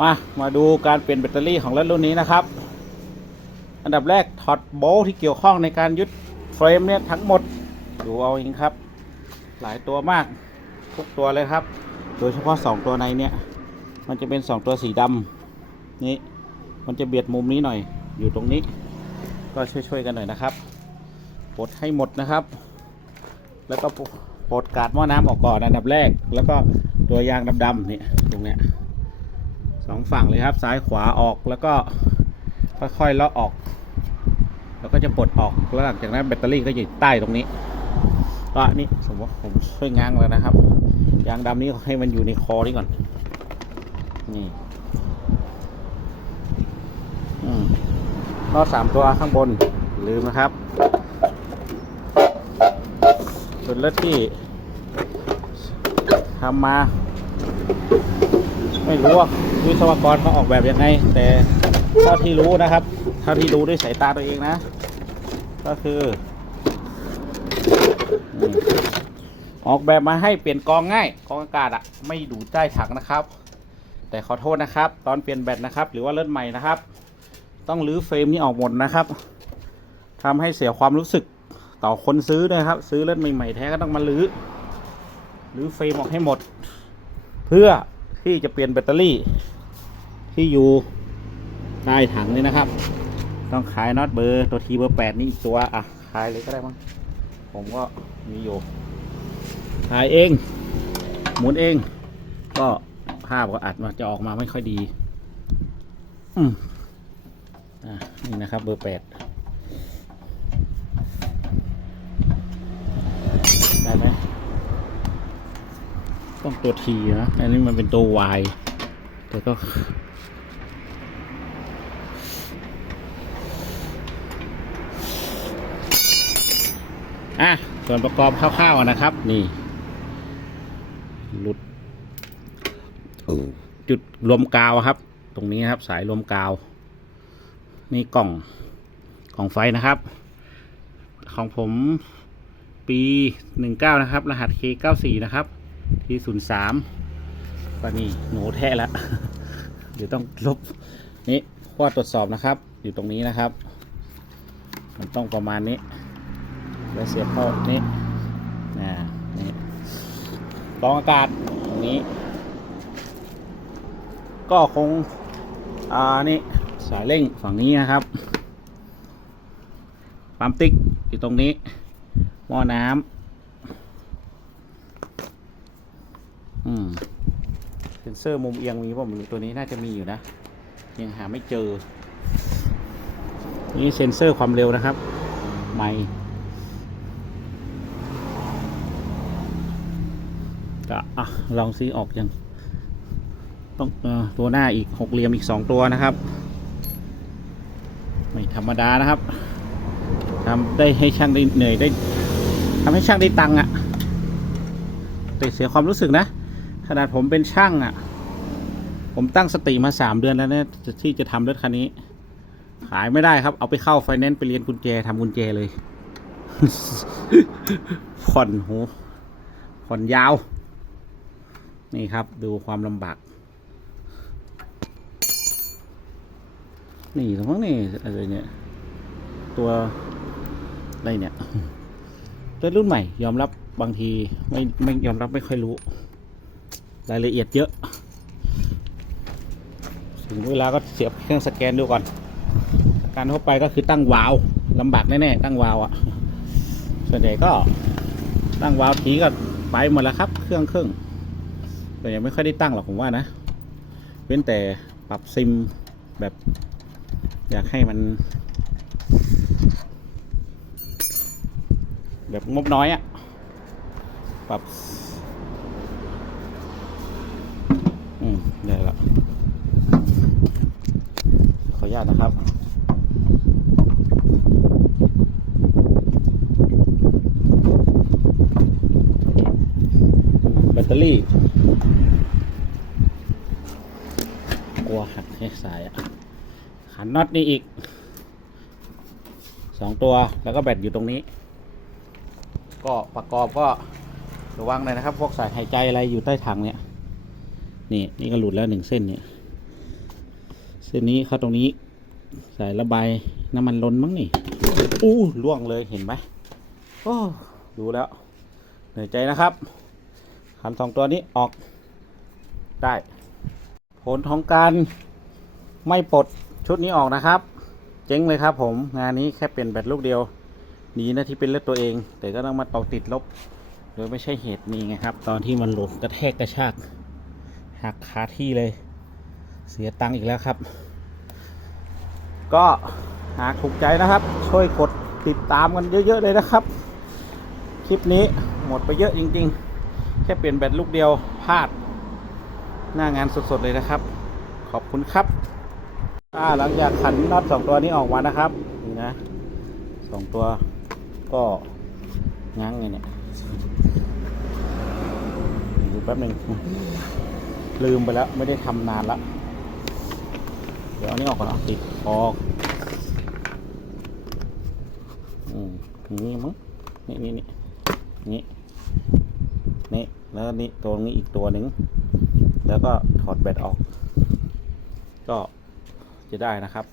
มามาดูการเปลี่ยนแบตเตอรี่ของรถรุ่นนี้นะครับ อันดับแรกถอดโบลที่เกี่ยวข้องในการยึดเฟรมเนี่ยทั้งหมดดูเอาเองครับ หลายตัวมากทุกตัวเลยครับ โดยเฉพาะ 2 ตัวในเนี่ย มันจะเป็น 2 ตัวสีดำนี่มันจะเบียดมุมนี้หน่อยอยู่ตรงนี้ ก็ช่วยๆกันหน่อยนะครับปลดให้หมดนะครับ แล้วก็ปลดกาดหม้อน้ำออกก่อนอันดับแรก แล้วก็ตัวยางดำๆนี่ตรงเนี้ย สองฝั่งเลยครับซ้ายขวาออกแล้วก็ค่อยๆเลาะออก แล้วก็จะปลดออกแล้วหลังจากนั้นแบตเตอรี่ก็อยู่ใต้ตรงนี้ก็นี่สมมติผมช่วยง้างแล้วนะครับยางดำนี้ให้มันอยู่ในคอนี่ก่อนนี่น็อตสามตัวข้างบนลืมนะครับส่วนรถที่ทำมา ไม่รู้ว่าวิศวกรเขาออกแบบยังไง แต่เท่าที่รู้นะครับเท่าที่ดูด้วยสายตาตัวเองนะ ก็คือออกแบบมาให้เปลี่ยนกองง่ายกองอากาศอะไม่ดูดใต้ถังนะครับ แต่ขอโทษนะครับ ตอนเปลี่ยนแบตนะครับ หรือว่าเรถใหม่นะครับ ต้องรื้อเฟรมนี้ออกหมดนะครับทำให้เสียความรู้สึกต่อคนซื้อด้วยครับ ซื้อรถใหม่ๆแท้ก็ต้องมาลื้อลื้อเฟรมออกให้หมด เพื่อ ที่จะเปลี่ยนแบตเตอรี่ ที่อยู่ใต้ถังนี่นะครับ ต้องขายน็อตเบอร์ตัวทีเบอร์แปดนี่อีกตัวอะขายเลยก็ได้มั้งผมก็มีอยู่ขายเอง หมุนเอง ก็ภาพก็อัดมาจะออกมาไม่ค่อยดีอืมอะนี่นะครับ เบอร์แปดได้ไหม ต้องตัวทีนะ อันนี้มันเป็นตัว Y แต่ก็ อะ ส่วนประกอบคร่าวๆนะครับ นี่ หลุด จุดรวมกาวครับ ตรงนี้นครับ สายรวมกาว นี่กล่อง กล่องไฟนะครับ ของผมปีหนึ่งเก้านะครับ รหัส K94 นะครับ ที่ศูนย์สามก็นี่หนูแท้แล้วเดี๋ยวต้องลบนี่ข้อตรวจสอบนะครับ อยู่ตรงนี้นะครับ มันต้องประมาณนี้ แล้วเสียบเข้านี่นะนี่กรองอากาศตรงนี้ ก็คงอ่านี่สายเร่งฝั่งนี้นะครับปั๊มติ๊กอยู่ตรงนี้หม้อน้ำ อืมเซนเซอร์มุมเอียงมีผมตัวนี้น่าจะมีอยู่นะ ยังหาไม่เจอ นี่เซนเซอร์ความเร็วนะครับไม่ก็อะลองซีอออกยังต้องอตัวหน้าอีกหกเหลี่ยมอีกสองตัวนะครับ ไม่ธรรมดานะครับทำได้ให้ช่างได้เหนื่อยได้ทำให้ช่างได้ตังค์อะแต่เสียความรู้สึกนะ ขนาดผมเป็นช่างอะผมตั้งสติมาสามเดือนแล้วนะที่จะทำรถคันนี้ ขายไม่ได้ครับ เอาไปเข้าไฟแนนซ์ไปเรียนกุญแจทำกุญแจเลย ผ่อนโหผ่อนยาว นี่ครับ ดูความลำบาก นี่สมมตินี่อะไรเนี่ย ตัวอะไรเนี่ยรถรุ่นใหม่ ยอมรับบางทีไม่ไม่ยอมรับไม่ค่อยรู้ รายละเอียดเยอะ ถึงเวลาก็เสียบเครื่องสแกนดูก่อน การทั่วไปก็คือตั้งวาล์วลำบากแน่ๆตั้งวาล์วอะส่วนใหญ่ก็ตั้งวาล์วทีก็ไปหมดแล้วครับ เครื่องเครื่องแต่ยังไม่ค่อยได้ตั้งหรอกผมว่านะ เว้นแต่ปรับซิมแบบ อยากให้มัน แบบงบน้อยอะปรับ อืม ได้ล้วขออนุญาตนะครับแบตเตอรี่ กลัวหักแค่สายอะขันน็อตนี่อีกสองตัวแล้วก็แบตอยู่ตรงนี้ ก็ประกอบก็ระวังเลยนะครับ พวกสายหายใจอะไรอยู่ใต้ถังเนี่ย นี่นี่ก็หลุดแล้วหนึ่งเส้นเนี่ย เส้นนี้เข้าตรงนี้ สายระบายน้ำมันล้นมั้งนี่ อู้ล่วงเลยเห็นไหมโอ้ดูแล้ว เหนื่อยใจนะครับขันสองตัวนี้ออกได้ ผลของการไม่ปลดชุดนี้ออกนะครับ เจ๊งเลยครับผมงานนี้แค่เปลี่ยนแบตลูกเดียวดีนะที่เป็นเลือดตัวเอง แต่ก็ต้องมาตอกติดลบ โดยไม่ใช่เหตุนี้ไงครับ ตอนที่มันหล่นกระแทกกระชาก หักคาที่เลย เสียตังค์อีกแล้วครับ ก็หากถูกใจนะครับ ช่วยกดติดตามกันเยอะ ๆ เลยนะครับ คลิปนี้หมดไปเยอะจริง ๆ แค่เปลี่ยนแบตลูกเดียวพลาด หน้างานสด ๆ เลยนะครับ ขอบคุณครับอ่าหลังจากขันน็อตสองตัวนี้ออกมานะครับนี่นะสองตัวก็ง้างไงเนี่ยดูแป๊บหนึ่ง ลืมไปแล้ว ไม่ได้ทำนานละเดี๋ยวอันนี้ออกก่อนติดออกอืมนี่มั้งนี่นี่นี่นี่นี่แล้วนี่ตัวนี้อีกตัวหนึ่งแล้วก็ถอดแบตออก ก็จะได้นะครับ